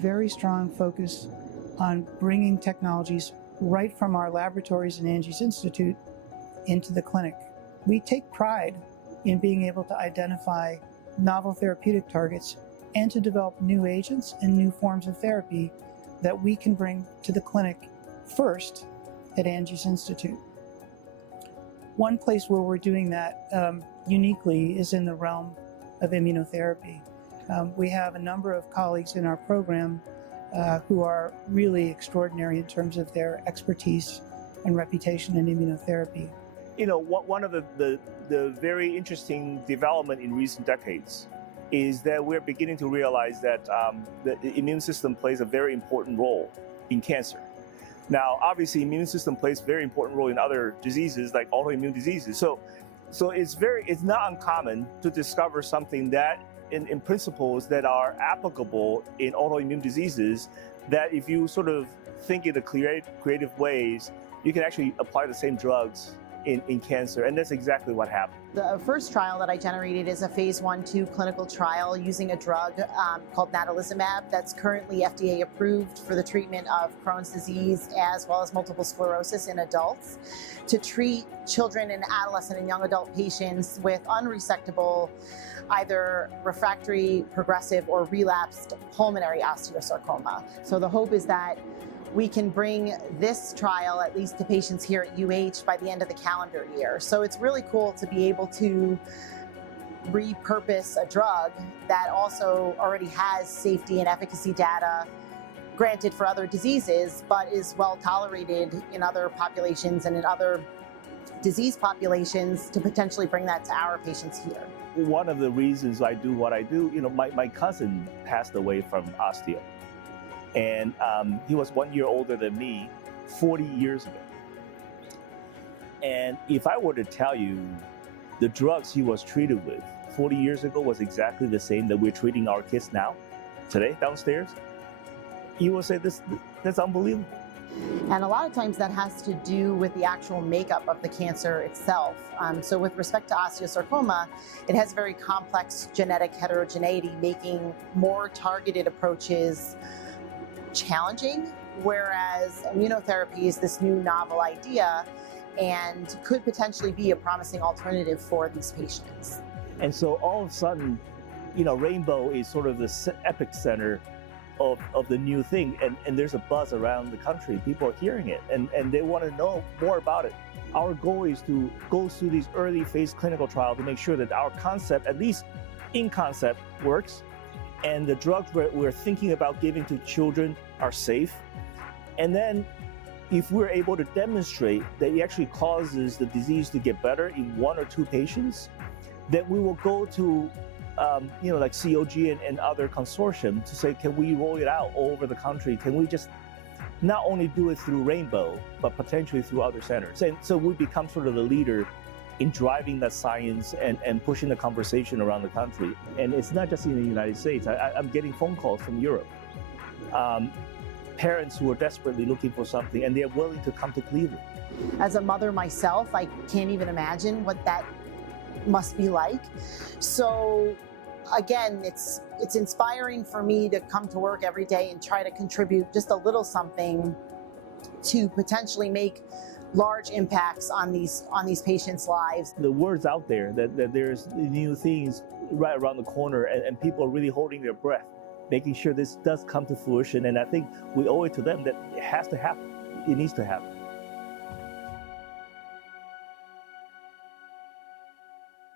very strong focus on bringing technologies right from our laboratories in Angie's Institute into the clinic. We take pride in being able to identify novel therapeutic targets and to develop new agents and new forms of therapy that we can bring to the clinic first at Angie's Institute. One place where we're doing that uniquely is in the realm of immunotherapy. We have a number of colleagues in our program who are really extraordinary in terms of their expertise and reputation in immunotherapy. You know, one of the very interesting development in recent decades is that we're beginning to realize that the immune system plays a very important role in cancer. Now, obviously, immune system plays a very important role in other diseases like autoimmune diseases. So it's not uncommon to discover something that in principles that are applicable in autoimmune diseases, that if you sort of think in the creative ways, you can actually apply the same drugs in cancer, and that's exactly what happened. The first trial that I generated is a phase 1/2 clinical trial using a drug called natalizumab that's currently FDA approved for the treatment of Crohn's disease as well as multiple sclerosis in adults, to treat children and adolescent and young adult patients with unresectable, either refractory, progressive, or relapsed pulmonary osteosarcoma. So the hope is that we can bring this trial at least to patients here at UH by the end of the calendar year. So it's really cool to be able to repurpose a drug that also already has safety and efficacy data, granted for other diseases, but is well tolerated in other populations and in other disease populations, to potentially bring that to our patients here. One of the reasons I do what I do, you know, my cousin passed away from osteo. And he was 1 year older than me 40 years ago. And if I were to tell you the drugs he was treated with 40 years ago was exactly the same that we're treating our kids now, today, downstairs, you will say that's unbelievable. And a lot of times that has to do with the actual makeup of the cancer itself. So with respect to osteosarcoma, it has very complex genetic heterogeneity, making more targeted approaches challenging, whereas immunotherapy is this new novel idea and could potentially be a promising alternative for these patients. And so all of a sudden, you know, Rainbow is sort of the epicenter of the new thing, and there's a buzz around the country. People are hearing it, and they want to know more about it. Our goal is to go through these early phase clinical trials to make sure that our concept, at least in concept, works, and the drugs we're thinking about giving to children are safe. And then if we're able to demonstrate that it actually causes the disease to get better in 1 or 2 patients, then we will go to like COG and other consortium to say, can we roll it out all over the country? Can we just not only do it through Rainbow, but potentially through other centers? And so we become sort of the leader in driving that science and pushing the conversation around the country. And it's not just in the United States. I'm getting phone calls from Europe. Parents who are desperately looking for something, and they're willing to come to Cleveland. As a mother myself, I can't even imagine what that must be like. So again, it's inspiring for me to come to work every day and try to contribute just a little something to potentially make large impacts on these patients' lives. The word's out there that there's new things right around the corner, and people are really holding their breath, making sure this does come to fruition. And I think we owe it to them that it has to happen. It needs to happen.